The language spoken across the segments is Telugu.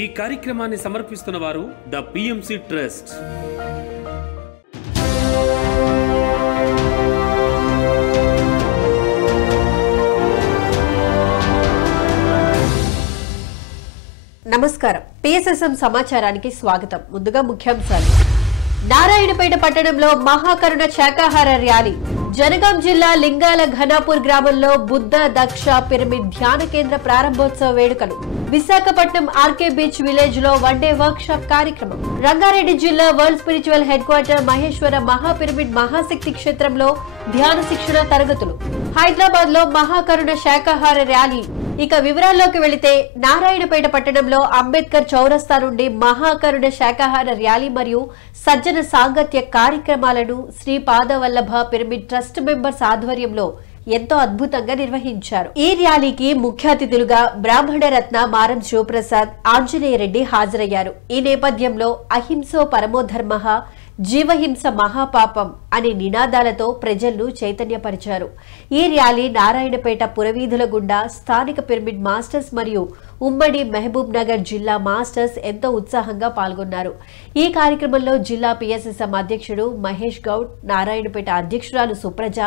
ఈ కార్యక్రమాన్ని సమర్పిస్తున్న వారు ద పిఎంసి ట్రస్ట్. నమస్కారం. పిఎస్ఎస్ఎం సమాచారానికి స్వాగతం. ముందుగా ముఖ్యాంశాలు. నారాయణపేట పట్టణంలో మహాకరుణ శాకాహార ర్యాలీ. జనగాం జిల్లా లింగాల ఘనాపూర్ గ్రామంలో బుద్ధ దక్ష పిరమిడ్ ధ్యాన కేంద్ర ప్రారంభోత్సవ వేడుకలు. విశాఖపట్నం ఆర్కే బీచ్ విలేజ్ లో వన్డే వర్క్ షాప్ కార్యక్రమం. రంగారెడ్డి జిల్లా world spiritual headquarter Maheshwara మహాపిరమిడ్ మహాశక్తి క్షేత్రంలో ధ్యాన శిక్షణ తరగతులు. హైదరాబాద్ లో మహాకరుణ శాకాహార ర్యాలీ. ఇక వివరాల్లోకి వెళితే నారాయణపేట పట్టణంలో అంబేద్కర్ చౌరస్తా నుండి మహాకరుణ శాకాహార ర్యాలీ మరియు సజ్జన సాంగత్య కార్యక్రమాలను Shri Padavallabha pyramid trust members ఆధ్వర్యంలో ఎంతో అద్భుతంగా నిర్వహించారు. ఈ ర్యాలీకి ముఖ్య అతిథులుగా బ్రాహ్మణ రత్న మారం శివప్రసాద్, ఆంజనేయ రెడ్డి హాజరయ్యారు. ఈ నేపథ్యంలో అహింసో పరమోధర్మః, జీవహింస మహాపాపం అనే నినాదాలతో ప్రజలను చైతన్యపరిచారు. ఈ ర్యాలీ నారాయణపేట పురవీధుల గుండా స్థానిక పిరమిడ్ మాస్టర్స్ మరియు ఉమ్మడి మహబూబ్ నగర్ జిల్లా మాస్టర్స్ ఎంతో ఉత్సాహంగా పాల్గొన్నారు. ఈ కార్యక్రమంలో జిల్లా పిఎస్ఎస్ఎం అధ్యక్షుడు మహేష్ గౌడ్, నారాయణపేట అధ్యక్షురాలు సుప్రజ,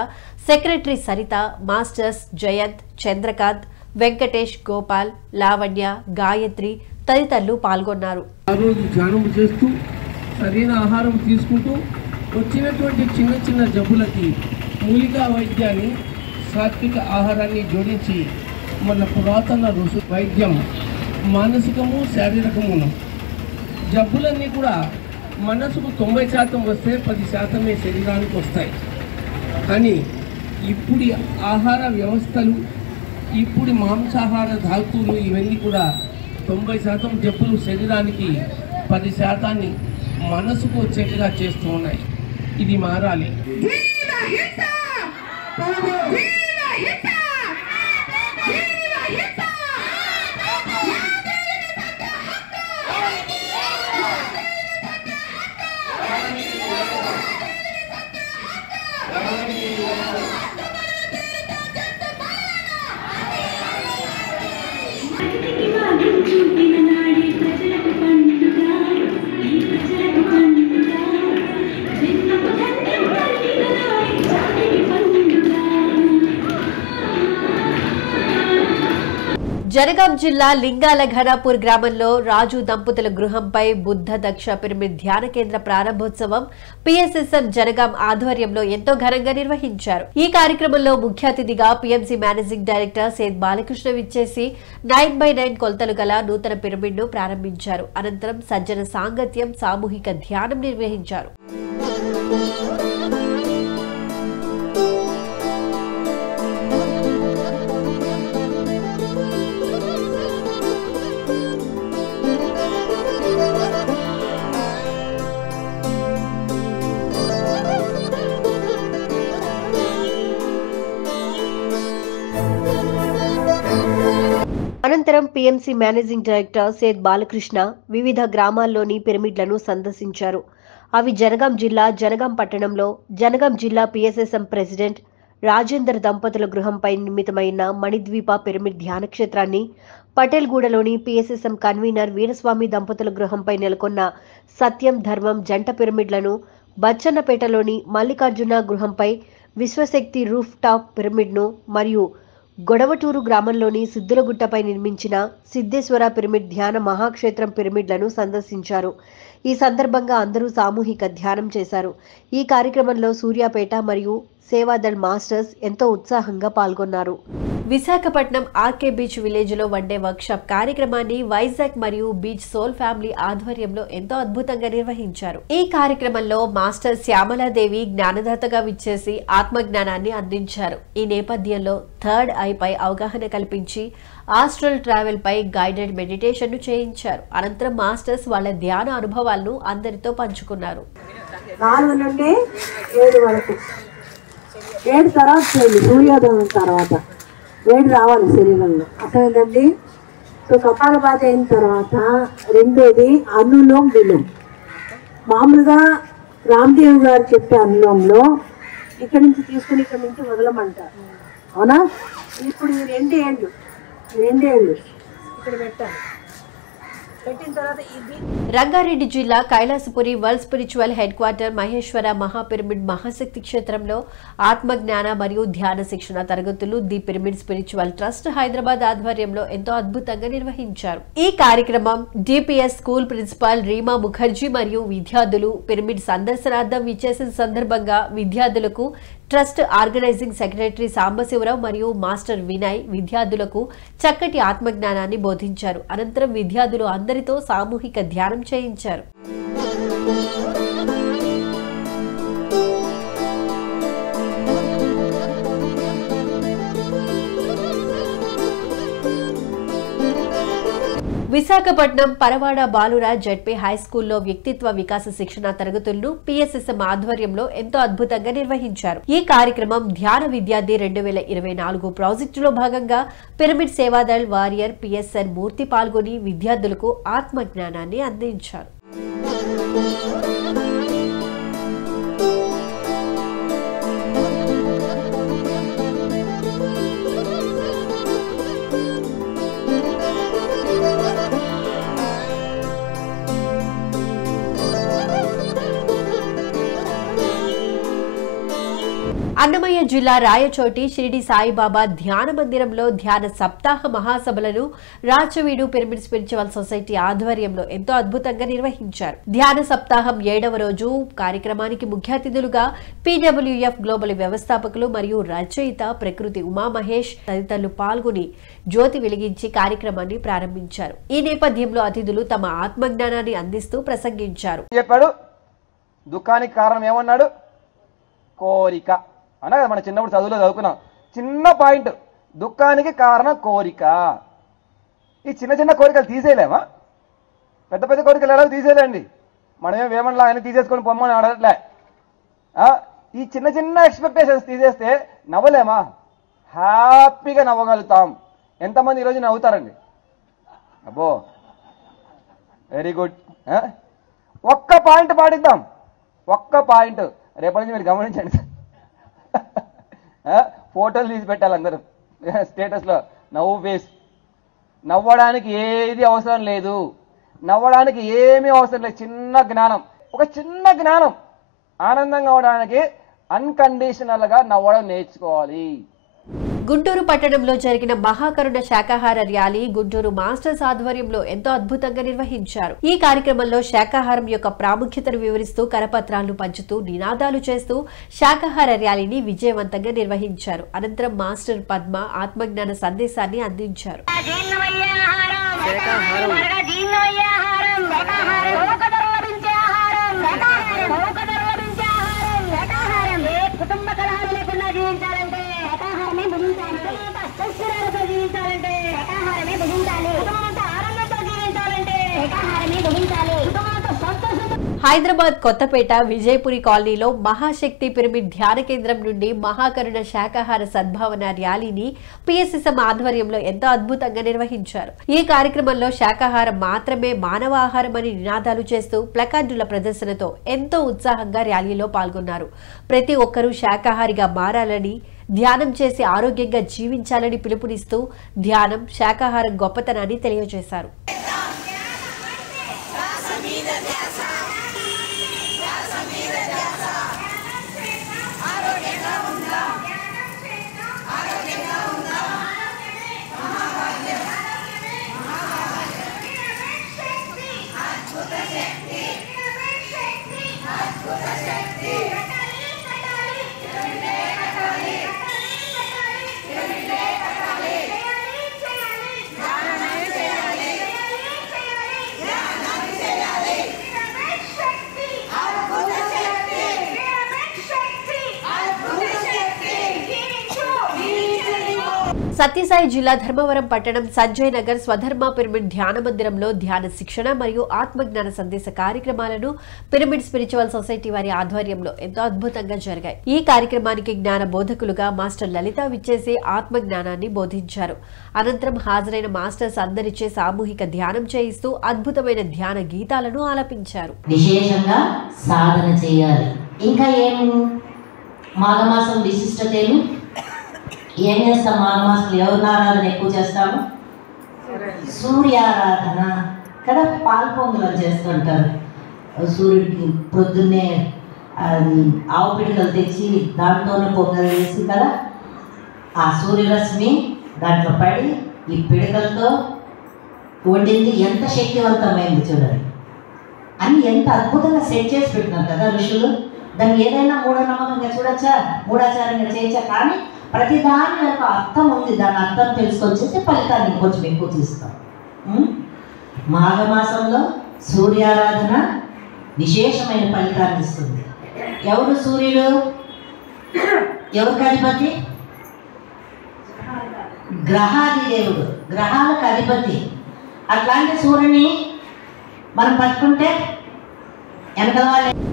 సెక్రటరీ సరిత, మాస్టర్స్ జయంత్, చంద్రకాంత్, వెంకటేష్, గోపాల్, లావణ్య, గాయత్రి తదితరులు పాల్గొన్నారు. సరైన ఆహారం తీసుకుంటూ వచ్చినటువంటి చిన్న చిన్న జబ్బులకి మూలికా వైద్యాన్ని, సాత్విక ఆహారాన్ని జోడించి మన పురాతన ఋషి వైద్యం మానసికము శారీరకమును జబ్బులన్నీ కూడా మనసుకు 90% వస్తే 10% శరీరానికి వస్తాయి. కానీ ఇప్పుడు ఆహార వ్యవస్థలు, ఇప్పుడు మాంసాహార ధాతువులు ఇవన్నీ కూడా 90% జబ్బులు శరీరానికి 10% మనసుకు వచ్చేట్టుగా చేస్తూ ఉన్నాయి. ఇది మారాలి. జనగాం జిల్లా లింగాల ఘనాపూర్ గ్రామంలో రాజు దంపతుల గృహంపై బుద్ధ దక్ష పిరమిడ్ ధ్యాన కేంద్ర ప్రారంభోత్సవం పిఎస్ఎస్ఎం జనగాం ఆధ్వర్యంలో ఎంతో ఘనంగా నిర్వహించారు. ఈ కార్యక్రమంలో ముఖ్య అతిథిగా పిఎంసి మేనేజింగ్ డైరెక్టర్ సేద్ బాలకృష్ణ విచ్చేసి 9x9 కొలతలు గల నూతన పిరమిడ్ ను ప్రారంభించారు. అనంతరం సజ్జన సాంగత్యం, సామూహిక ధ్యానం నిర్వహించారు. అనంతరం పిఎంసి మేనేజింగ్ డైరెక్టర్ సేద్ బాలకృష్ణ వివిధ గ్రామాల్లోని పిరమిడ్లను సందర్శించారు. అవి జనగాం జిల్లా జనగాం పట్టణంలో జనగాం జిల్లా పిఎస్ఎస్ఎం ప్రెసిడెంట్ రాజేందర్ దంపతుల గృహంపై నిర్మితమైన మణిద్వీప పిరమిడ్ ధ్యాన క్షేత్రాన్ని, పటేల్గూడలోని పిఎస్ఎస్ఎం కన్వీనర్ వీరస్వామి దంపతుల గృహంపై నెలకొన్న సత్యం ధర్మం జంట పిరమిడ్లను, బచ్చన్నపేటలోని మల్లికార్జున గృహంపై విశ్వశక్తి రూఫ్ టాప్ పిరమిడ్ను మరియు గొడవటూరు గ్రామంలోని సిద్ధులగుట్టపై నిర్మించిన సిద్ధేశ్వర పిరమిడ్ ధ్యాన మహాక్షేత్రం పిరమిడ్లను సందర్శించారు. ఈ సందర్భంగా అందరూ సామూహిక ధ్యానం చేశారు. ఈ కార్యక్రమంలో సూర్యాపేట మరియు సేవాదళ్ మాస్టర్స్ ఎంతో ఉత్సాహంగా పాల్గొన్నారు. విశాఖపట్నం ఆర్కే బీచ్ విలేజ్ లో వన్డే వర్క్ షాప్ కార్యక్రమాన్ని వైజాగ్ మరియు బీచ్ సోల్ ఫ్యామిలీ ఆధ్వర్యంలో ఎంతో అద్భుతంగా నిర్వహించారు. ఈ కార్యక్రమంలో మాస్టర్ శ్యామలాదేవి జ్ఞానదాతగా విచ్చేసి ఆత్మజ్ఞానాన్ని అందించారు. ఈ నేపథ్యంలో థర్డ్ ఐ పై అవగాహన కల్పించి ఆస్ట్రల్ ట్రావెల్ పై గైడెడ్ మెడిటేషన్ ను చేయించారు. అనంతరం మాస్టర్స్ వాళ్ళ ధ్యాన అనుభవాలను అందరితో పంచుకున్నారు. 4 నుండి 7 వరకు 7 తర్వాత చేయండి. సూర్యోదయం తర్వాత 7 రావాలి శరీరంలో. అర్థమైందండి. సో కపాలపాతి అయిన తర్వాత రెండోది అనులోమ్ విలోమ్. మామూలుగా రామ్దేవ్ గారు చెప్పే అనులోంలో ఇక్కడి నుంచి తీసుకుని ఇక్కడి నుంచి వదలమంటారు, అవునా? ఇప్పుడు 2 ఏళ్ళు ఇక్కడ పెట్టాలి. పెట్టిన తర్వాత రంగారెడ్డి జిల్లా Kailasapuri world spiritual headquarter Maheshwara మహాపిరమిడ్ మహాశక్తి క్షేత్రంలో ఆత్మజ్ఞాన మరియు ధ్యాన శిక్షణ తరగతులు the pyramid spiritual trust Hyderabad ఆధ్వర్యంలో ఎంతో అద్భుతంగా నిర్వహించారు. ఈ కార్యక్రమం DPS school principal Reema Mukherjee మరియు విద్యార్థులు పిరమిడ్ సందర్శనార్థం విచ్చేసిన సందర్భంగా విద్యార్థులకు ట్రస్ట్ ఆర్గనైజింగ్ సెక్రటరీ సాంబశివరావు మరియు మాస్టర్ వినయ్ విద్యార్థులకు చక్కటి ఆత్మజ్ఞానాన్ని బోధించారు. అనంతరం విద్యార్థులు అందరితో సామూహిక ధ్యానం చేయించారు. విశాఖపట్నం పరవాడ బాలురాజ్ జెడ్పీ హైస్కూల్లో వ్యక్తిత్వ వికాస శిక్షణ తరగతులను పిఎస్ఎస్ఎం ఆధ్వర్యంలో ఎంతో అద్భుతంగా నిర్వహించారు. ఈ కార్యక్రమం ధ్యాన విద్యార్థి 2024 ప్రాజెక్టులో భాగంగా పిరమిడ్ సేవాదళ్ వారియర్ పిఎస్ఎన్ మూర్తి పాల్గొని విద్యార్థులకు ఆత్మజ్ఞానాన్ని అందించారు. అన్నమయ్య జిల్లా రాయచోటి షిరిడి సాయిబాబా ధ్యాన మందిరంలో ధ్యాన సప్తాహ మహాసభలను రాచవీడు పిరమిడ్ స్పిరిచువల్ సొసైటీ ఆధ్వర్యంలో ఎంతో అద్భుతంగా నిర్వహించారు. ధ్యాన సప్తాహం 7వ రోజు కార్యక్రమానికి ముఖ్య అతిథులుగా పీడబ్ల్యూఎఫ్ గ్లోబల్ వ్యవస్థాపకులు మరియు రచయిత ప్రకృతి ఉమామహేష్ తదితరులు పాల్గొని జ్యోతి వెలిగించి కార్యక్రమాన్ని ప్రారంభించారు. ఈ నేపథ్యంలో అతిథులు తమ ఆత్మజ్ఞానాన్ని అందిస్తూ ప్రసంగించారు. దుఃఖానికి కారణం ఏమన్నాడు? కోరిక అన్నా కదా, మన చిన్నప్పుడు చదువులో చదువుకున్నాం. చిన్న పాయింట్, దుఃఖానికి కారణం కోరిక. ఈ చిన్న చిన్న కోరికలు తీసేయలేమా? పెద్ద పెద్ద కోరికలు ఎలా తీసేయలేండి. మనమేం వేమన్లా ఆయన తీసేసుకొని పొమ్మని అడగట్లే. ఈ చిన్న చిన్న ఎక్స్పెక్టేషన్స్ తీసేస్తే నవ్వలేమా? హ్యాపీగా నవ్వగలుగుతాం. ఎంతమంది ఈరోజు నవ్వుతారండి? అబ్బో వెరీ గుడ్. ఒక్క పాయింట్ పాటిద్దాం, ఒక్క పాయింట్. రేపటి నుంచి మీరు గమనించండి, ఫోటోలు తీసి పెట్టాలి అందరూ స్టేటస్లో. నవ్వు ఫేస్. నవ్వడానికి ఏది అవసరం లేదు, నవ్వడానికి ఏమీ అవసరం లేదు. చిన్న జ్ఞానం, ఒక చిన్న జ్ఞానం. ఆనందంగా అవడానికి అన్కండిషనల్గా నవ్వడం నేర్చుకోవాలి. గుంటూరు పట్టణంలో జరిగిన మహాకరుణ శాకాహార ర్యాలీ గుంటూరు మాస్టర్స్ ఆధ్వర్యంలో ఎంతో అద్భుతంగా నిర్వహించారు. ఈ కార్యక్రమంలో శాకాహారం యొక్క ప్రాముఖ్యతను వివరిస్తూ కరపత్రాలను పంచుతూ నినాదాలు చేస్తూ శాకాహార ర్యాలీని విజయవంతంగా నిర్వహించారు. అనంతరం మాస్టర్ పద్మ ఆత్మజ్ఞాన సందేశాన్ని అందించారు. హైదరాబాద్ కొత్తపేట విజయపురి కాలనీలో మహాశక్తి పిరమిడ్ ధ్యాన కేంద్రం నుండి మహాకరుణ శాకాహార సద్భావన ర్యాలీని పిఎస్ఎస్ఎం ఆధ్వర్యంలో ఎంతో అద్భుతంగా నిర్వహించారు. ఈ కార్యక్రమంలో శాకాహారం మాత్రమే మానవ ఆహారం అని నినాదాలు చేస్తూ ప్లకార్డుల ప్రదర్శనతో ఎంతో ఉత్సాహంగా ర్యాలీలో పాల్గొన్నారు. ప్రతి ఒక్కరూ శాకాహారిగా మారాలని, ధ్యానం చేసి ఆరోగ్యంగా జీవించాలని పిలుపునిస్తూ ధ్యానం, శాకాహారం గొప్పతనాన్ని తెలియజేశారు. సత్యసాయి జిల్లా ధర్మవరం పట్టణం సంజయ్ నగర్ స్వధర్మ పిరమిడ్ ధ్యాన మందిరంలో ధ్యాన శిక్షణ మరియు ఆత్మజ్ఞాన సందేశ కార్యక్రమాలను పిరమిడ్ స్పిరిచువల్ సొసైటీ వారి ఆధ్వర్యంలో ఎంతో అద్భుతంగా జరిగాయి. ఈ కార్యక్రమానికి జ్ఞాన బోధకులుగా మాస్టర్ లలిత విచ్చేసి ఆత్మజ్ఞానాన్ని బోధించారు. అనంతరం హాజరైన మాస్టర్స్ అందరిచే సామూహిక ధ్యానం చేయిస్తూ అద్భుతమైన ధ్యాన గీతాలను ఆలపించారు. విశేషంగా సాధన చేయాలి. ఇంకా ఏం మాఘమాసం విశిష్టతలు ఏం చేస్తాం? మాఘమాసంలో ఎవరిని ఆరాధన ఎక్కువ చేస్తాము? సూర్యారాధన. కదా, పాలు పొంగులు చేస్తుంటారు. సూర్యుడికి పొద్దున్నే ఆవు పిడికలు తెచ్చి దాంట్లోనే పొంగలు చేసి కదా, ఆ సూర్యరశ్మి దాంట్లో పడి ఈ పిడికలతో వండింది ఎంత శక్తివంతమైంది చూడండి అని ఎంత అద్భుతంగా సెట్ చేసి పెట్టినారు కదా ఋషులు. దాన్ని ఏదైనా మూఢనమ్మకంగా చూడొచ్చా, మూఢాచారంగా చేయొచ్చా, కానీ ప్రతిదాని యొక్క అర్థం ఉంది. దాని అర్థం తెలుసుకొని చేస్తే ఫలితాన్ని కొంచెం ఎక్కువ తీస్తాం. మాఘమాసంలో సూర్యారాధన విశేషమైన ఫలితాన్ని ఇస్తుంది. ఎవరు సూర్యుడు? ఎవరికి అధిపతి? గ్రహాది దేవుడు, గ్రహాలకు అధిపతి. అట్లాంటి సూర్యుని మనం పట్టుకుంటే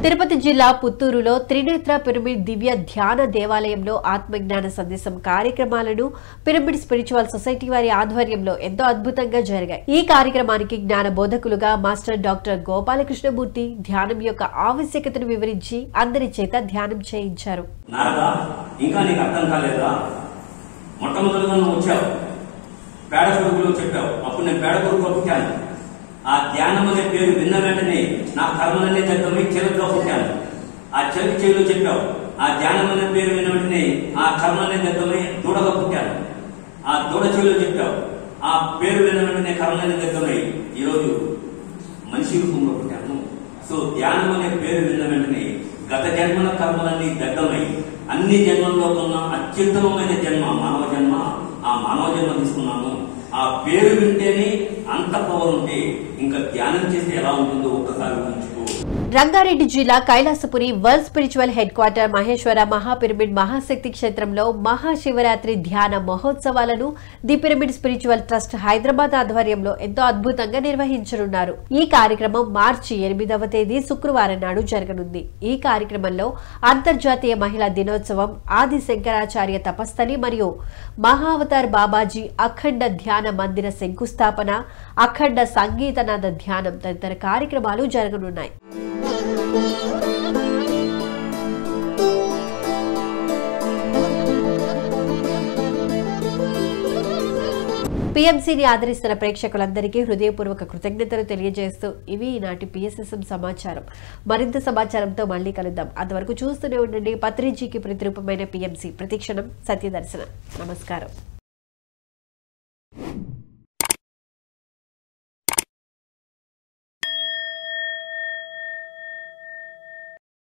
తిరుపతి జిల్లా పుత్తూరులో త్రినేత్ర పిరమిడ్ దివ్య ధ్యాన దేవాలయంలో ఆత్మజ్ఞాన సందేశం కార్యక్రమాలను పిరమిడ్ స్పిరిచువల్ సొసైటీ వారి ఆధ్వర్యంలో ఎంతో అద్భుతంగా జరిగాయి. ఈ కార్యక్రమానికి జ్ఞాన బోధకులుగా మాస్టర్ డాక్టర్ గోపాలకృష్ణమూర్తి ధ్యానం యొక్క ఆవశ్యకతను వివరించి అందరి చేత ధ్యానం చేయించారు. మొట్టమొదటిగా నువ్వు వచ్చావు, పేడ కొడుకులో చెప్పావు, అప్పుడు నేను పేడ కొడుకులో పుట్టాను. ఆ ధ్యానం అనే పేరు విన్న వెంటనే నా కర్మలన్నీ దగ్గరమై చిలకలో పుట్టాను. ఆ చిలక చేతిలో చెప్పావు, ఆ ధ్యానం అనే పేరు విన్న వెంటనే ఆ కర్మలన్నీ దగ్గరమై దూడగా పుట్టాను. ఆ దూడ చేతిలో చెప్పావు, ఆ పేరు విన్న వెంటనే కర్మలన్నీ దగ్గరమై ఈరోజు మనిషి రూపంలో పుట్టాను. సో ధ్యానం అనే పేరు విన్న వెంటనే గత జన్మల కర్మలన్నీ దగ్గరమై అన్ని జన్మల్లో ఉన్న అత్యుత్తమమైన జన్మ మానవ జన్మ, ఆ మానవ జన్మ తీసుకున్నాము. ఆ పేరు వింటేనే అంత పవర్ ఉంటే ఇంకా ధ్యానం చేస్తే ఎలా ఉంటుందో ఒక్కసారి ఊహించుకో. రంగారెడ్డి జిల్లా Kailasapuri world spiritual headquarter Maheshwara మహాపిరమిడ్ మహాశక్తి క్షేత్రంలో మహాశివరాత్రి ధ్యాన మహోత్సవాలను the pyramid spiritual trust Hyderabad ఆధ్వర్యంలో ఎంతో అద్భుతంగా నిర్వహించనున్నారు. ఈ కార్యక్రమం మార్చి 8వ తేదీ శుక్రవారం నాడు జరగనుంది. ఈ కార్యక్రమంలో అంతర్జాతీయ మహిళా దినోత్సవం, ఆది శంకరాచార్య తపస్థలి మరియు మహావతార్ బాబాజీ అఖండ ధ్యాన మందిర శంకుస్థాపన, అఖండ సంగీతనాద ధ్యానం తదితర కార్యక్రమాలు జరగనున్నాయి. పిఎంసీని ఆదరిస్తున్న ప్రేక్షకులందరికీ హృదయపూర్వక కృతజ్ఞతలు తెలియజేస్తూ ఇవి ఈనాటి పిఎస్ఎస్ఎం సమాచారం. మరింత సమాచారంతో మళ్ళీ కలుద్దాం. అంతవరకు చూస్తూనే ఉండండి పత్రిజీకి ప్రతిరూపమైన పిఎంసీ. ప్రతిక్షణం సత్యదర్శనం. నమస్కారం.